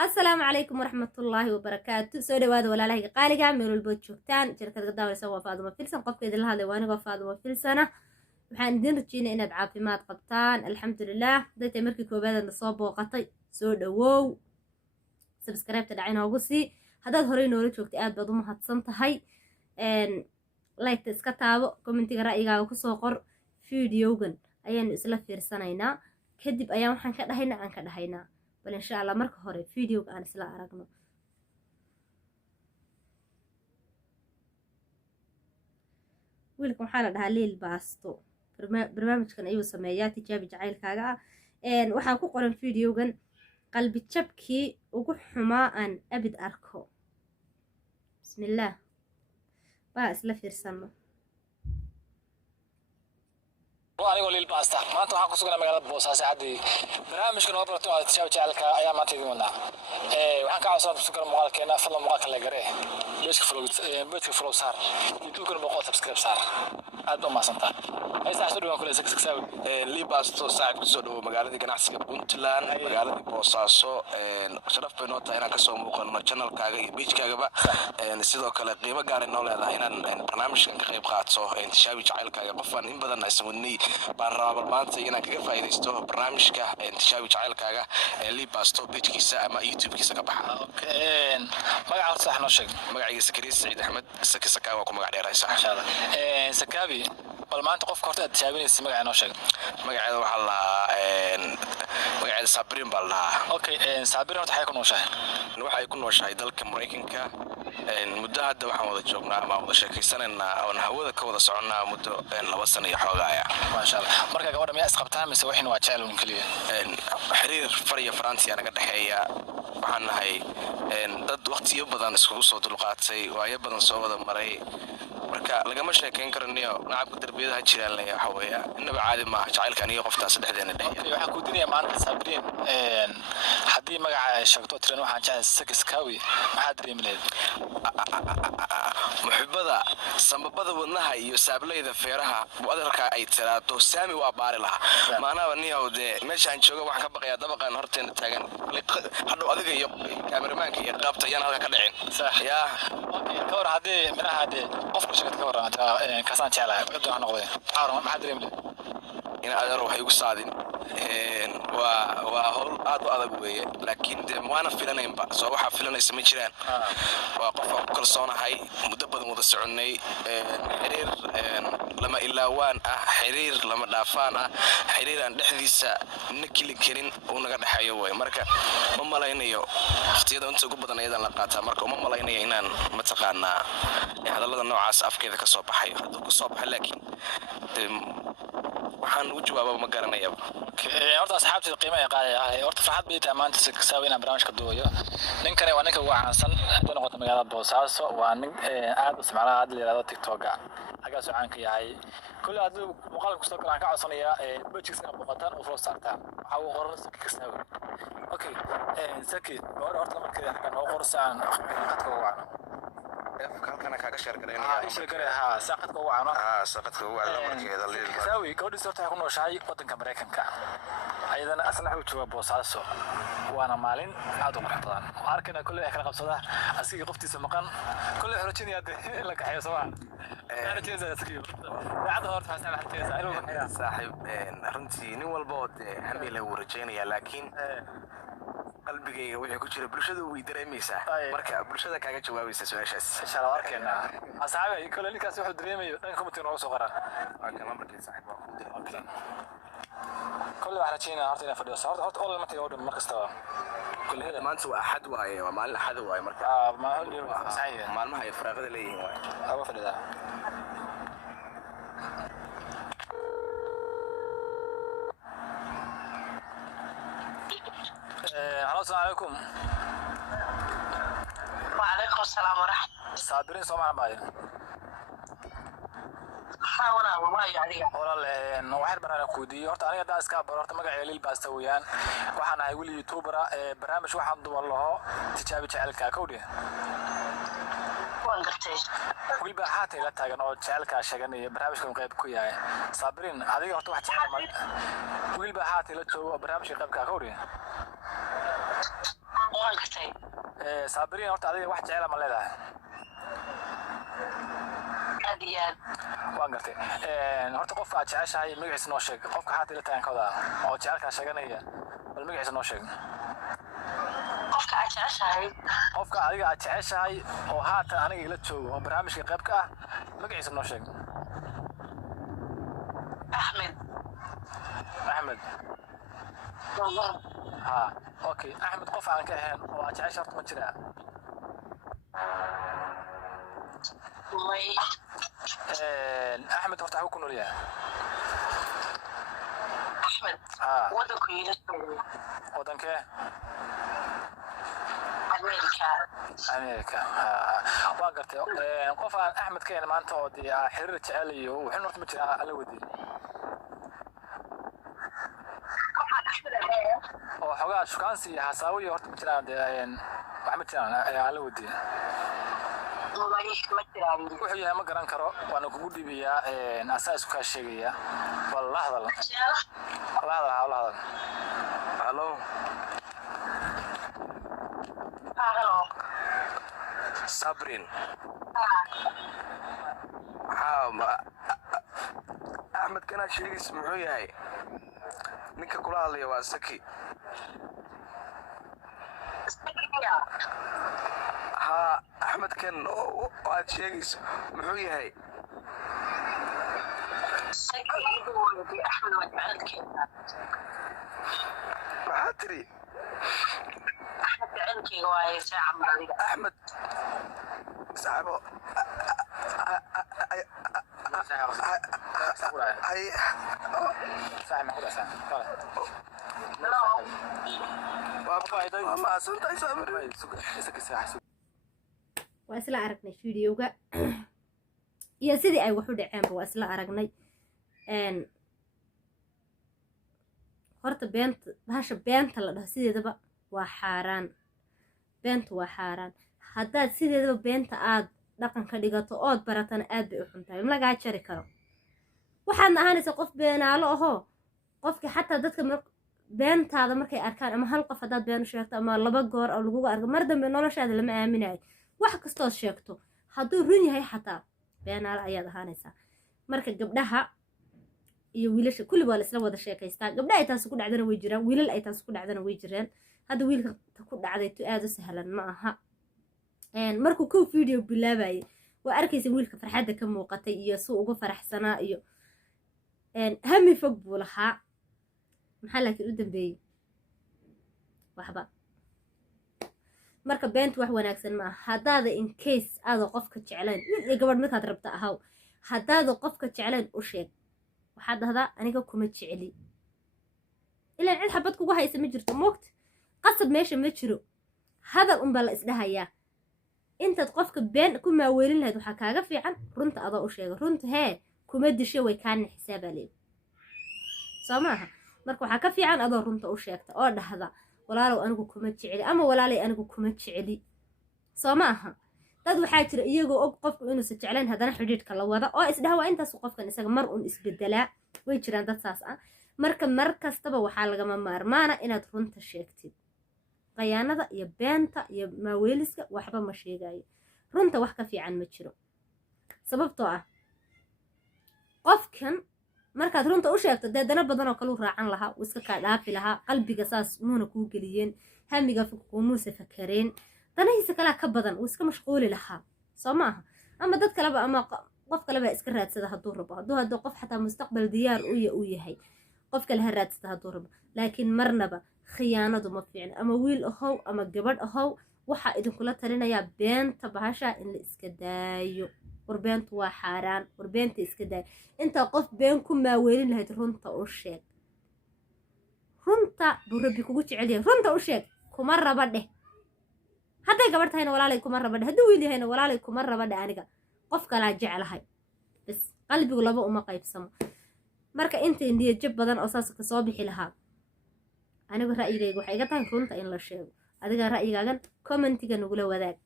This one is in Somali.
السلام عليكم ورحمة الله وبركاته. سو دواada walaalahayga qaaliga meel walba joogtaan jirkad ka daawanaysa waa Faaduma Filsan qofkeeda la hadlay waaniga Faaduma Filsana waxaan idin rajeynaa inaad caafimaad qabtaan alxamdulillah dadka markii koobaad aad soo booqatay soo dhawow subscribe ta dhacina ugu sii hadaad hore noola joogtay aad baad u mahadsan tahay like iska taabo commentiga ra'yigaaga ku soo qor videogan ayaan isla fiirsanaynaa kadib ayaan waxaan ka dhahaynaa bal insha Allah marka hore video aan isla aragno wiilkan waxaa la dhahaa Lil Baasto barnaamijkan ayuu sameeyaa tijaabi jacaylkaaga waxaa ku qoran videogan qalbi jabkii ugu xumaa aan abid arko bismillaah baa isla fiirsano anigoo Lil Baasto maanta waxaan ku sugnaa magaalada Boosaaso hadii barnaamijkan oo barto aad tijaabi jacaylka ayaa maanta idin wadnaa waxaan ka codsan sukar muuqaalkeena fadlan muuqaalka la garee beedka follow saar youtube-kan boqol subscribe saar aad u maasantaa aysan soo dhawaan kula sagsaawi Lil Baasto saaxiib soo dhaw magaalada ganacsiga Puntland magaalada Boosaaso sharaf bay noo tahay inaan ka soo muuqano channel-kaaga iyo page-kaagaba sidoo kale qiimo gaar ah noo leedahay inaan barnaamijkan ka qayb qaato tijaabi jacaylkaaga qofan in badan aysan wadnay baan rabaa maanta inaan kaga faa'iideysto barnaamijka tijaabi jacaylkaaga Lil Baasto page-kiisa ama youtube-kiisa ka baxa magaca sax noo sheeg magaciisa Sakariya Saciid Axmed Sakaawi waa ku magac dheeraysa insha Allah Sakaawi bal maanta qofka horta aad tijaabinaysa magaca noo sheeg magaceeda waxa la magaceeda Sabriin baa la okay Sabriin horta waxay ku nooshahay waxay ku nooshahay dalka Mareykanka muddo hadda waxaan wada joognaa ama wada sheekaysanaynaa oo hawada ka wada soconaa muddo 2 sano iyo xoogaa ma sha Allah marka gabadha miyaa isqabtaan mise waxin waa jecel un kaliya xiriir fariya Faransiya naga dhaxeeya waxaan nahay dad waqtiyo badan isku soo dulqaatay waayo badan soo wada maray marka lagama sheekayn karaniyo nacabka darbiyada jiraan la yahay waxa inaba caadi ma jacaylka aniga qoftaas dhexdeena dhaxay waxa ku dinaya maanta Sabriin hadii magaca sheegto tiran waxaan jecel Sakaawi maxaa dareemayay muhibbada sambabada wadnaha iyo saablayda feeraha wadarka ay tiraado saami waa baari laha maanaaba niyowde meeshaan joogo waxaan ka baqayaa dabaqan horteena taagan hadhow adiga iyo kaameramanka iyo qaabta ayaan halka ka dhicin yaa ka war hadii miraha hadii qofka shaqada ka waranta kasaan jecelahay cidda aan noqday maxaa dareemayay in adeer waxay ugu saadin waa hawl aad u adag weeye laakiin de waana filanaynba soo waxa filanaysa ma jiraan waa qof ku kalsoonahay muddo badan wada soconay xiriir lama ilaawaan xiriir lama dhaafaan xiriir aan dhexdiisa nakili karin oo naga dhaxayo way marka ma malaynayo waqtiyada inta ugu badan ayadaan la qaataa marka ma malaynayo inaan mataqaanaa hadallada noocaas afkeeda ka soo baxayo hadduu ku soo baxay laakiin waxaan u jawaabo ma garanayo horta asxaabtii qiimaha qaadaya horta farxad bay tahay maanta Sakaawi inaan barnaamijka duubayo ninkani waa ninka ugu caansan hadda noqoto magaalada Boosaaso waa nin aad u isticmaala aad leeyahay TikTok-ga aga soo caan ka yahay kulli aad muuqaal ku soo galaan ka codsanaya budget-ka boqotaan oo soo saartaan waxa uu qoran Sakaawi okay Saki horta markii aan oo qorsaan qadka ugu caano halkana kaaga sheergareynaya sheergareeha saaqadka ugu caano saaqadka ugu caano markeeda Lil Baasto Sakaawi gabadhiisa horta ku nooshahay wadanka Mareykanka ayadana asla uu jooga Boosaaso waana maalin aad u qurux badan arkana kulli ay kala qabsada asiga qoftiisa maqan kulli xorojinaya la kaxeeyo sabaa ana jeesa Sakaawi raacada horta xasan halkeesa inuu kaxeeyo saaxiib runtii nin walba oo hamil la warajeynaya laakiin qalbigayga wixii ku jira bulshada way dareemaysaa marka bulshada kaaga jawaabaysa su'aashaas insha Allah arkayna asxaabi kulli ninkaas wuxuu dareemayo dhanka mutin oo soo qoran marka lambarkiisa saaxiib waa ku diray كل واحد شينا هرتنا في الدراسة هرت أول ما تيجي ما كستوى كل هذا ما أنتوا أحد واي وما له أحد واي مركب ما هو صحيح ما لنا هي فراغ اللي هو أبو فردا السلام عليكم وعليكم السلام ورحمة الله صابرين صومعنا باي walaal waxaan barnaamij ku diiyo horta aniga daas ka barorta magaca Lil Baasto weeyaan waxaan ahay wali YouTuber barnaamij waxaan duwan laho tijaabi jacaylka kowdii waan gartay waliba haatay la taagan oo jacaylka sheeganaya barnaamijkan qayb ku yahay Sabriin adiga horta wax jecel ma waliba haatay la joogo barnaamijka qaybka kowdii waan gartay saabiriin horta adiga wax jecela ma leedahay aad iyo aad waan gartay horta qofka aad jeceshahay magaciisa noo sheeg qofka xaata ila taankooda oo jecelkaa sheeganaya bal magaciisa noo sheeg qofka aad jeceshahay qofka adiga aad jeceshahay oo haatan aniga ila joogo oo barnaamijka qayb ka ah magaciisa noo sheeg axmed ها اوكي احمد قف عن كهن واجعل شرط مجرى احمد ارتاح كنوا ليه احمد ودنك يلشوا ودنك امريكا واقرت قف عن احمد كان ما انت ودي حرير جعلي وحنا نرت مجرى على ودي oo xogaa shukaansi xasaawiyo horta ma jiraan wax ma jiraan ayaa la wadiin wuxuu yahay ma garan karo waana kugu dhibayaa asaa isku kaa sheegaya bal la hadal halo sabrin axmed kana sheegis muxuu yahay ninka kula hadlaya waa saki ها أحمد كان وعاد شيء محو يهي أحمد وجعلك محاتري أحمد جعلك واي ساعة مرة أحمد صاحبه waa isla aragnay fiidiyowga iyo sidii ay wax u dhaceenba waa isla aragnay horta bahasha beenta la dhaho sideedaba waa xaaraan beentu waa xaaraan haddaad sideedaba beenta aad dhaqan ka dhigato ood baratana aad bay u xuntahay ma lagaa jari karo waxaadna ahaanaysa qof beenaalo ahoo qofka xataa dadka beentaada markay arkaan ama hal qof haddaad been u sheegto ama laba goor oo laguga arko mar dambe noloshaada lama aaminayo wax kastood sheegto hadduu run yahay xataa beenaalo ayaad ahaanaysaa marka gabdhaha iyo wiilasha kulli waa la isla wada sheekaystaa gabdha ay taasi ku dhacdana way jiraan wiilal ay taasi ku dhacdana way jireen hadda wiilka ku dhacday tu aad u sahlan ma aha markuu kow video bilaabayay waa arkaysa wiilka farxadda ka muuqatay iyo suu uga faraxsanaa iyo hami fog buu lahaa maxaa laakiin u dambeeyey waxba marka beentu wax wanaagsan ma aha haddaada in case aada qofka jeclayn wiil iyo gabadh midkaad rabta ahaw haddaada qofka jeclayn u sheeg waxaad dhahdaa aniga kuma jecli ilaan cid xabad kugu haysa ma jirto moogta qasab meesha ma jiro hadal unbaa la isdhahayaa intaad qofka been ku maaweelin lahayd waxaa kaaga fiican runta adoo u sheega runta hee kuma disho way kaana xisaabaa leeyi soo maaha marka waxaa ka fiican adoo runta u sheegta oo dhahda walaalow anigu kuma jecli ama walaalay anigu kuma jecli soo ma aha dad waxaa jira iyagoo og qofku inuusan jeclayn haddana xidhiidhka la wada oo isdhaha waa intaasu qofkan isaga mar un isbedelaa way jiraan dad saas ah marka mar kastaba waxaa lagama maarmaana inaad runta sheegtid qayaanada iyo beenta iyo maaweeliska waxba ma sheegayo runta wax ka fiican ma jiro sababtoo ah qofkan markaad runta u sheegto dee dana badanoo kaluu raacan lahaa wuu iska kaa dhaafi lahaa qalbiga saas muuna kuu geliyeen hamiga kumuusa fakareen danahiisa kalea ka badan wuu iska mashquuli lahaa soo ma aha ama dad kaleba ama qof kaleba iska raadsada hadduu rabo hadduu qof xataa mustaqbal diyaar u yahay qof kale ha raadsada hadduu rabo laakiin marnaba khiyaanadu ma fiicna ama wiil ahow ama gabadh ahow waxaa idinkula talinayaa beenta bahashaa in la iska daayo warbeentu waa xaaraan warbeenta iska daayo intaa qof been ku maaweelin lahayd runta u sheeg runta buu rabbi kugu jecel yahay runta u sheeg kuma raba dheh hadday gabadh tahayna walaalay kuma raba dheh hadduu wiil yahayna walaalay kuma raba dheh aniga qof kalaa jeclahay bas qalbigu laba uma qaybsamo marka intay niyadjab badan oo saas ka soo bixi lahaa anigu ra'yigayga waxay iga tahay runta in la sheego adiga ra'yigaagan commentiga nagula wadaag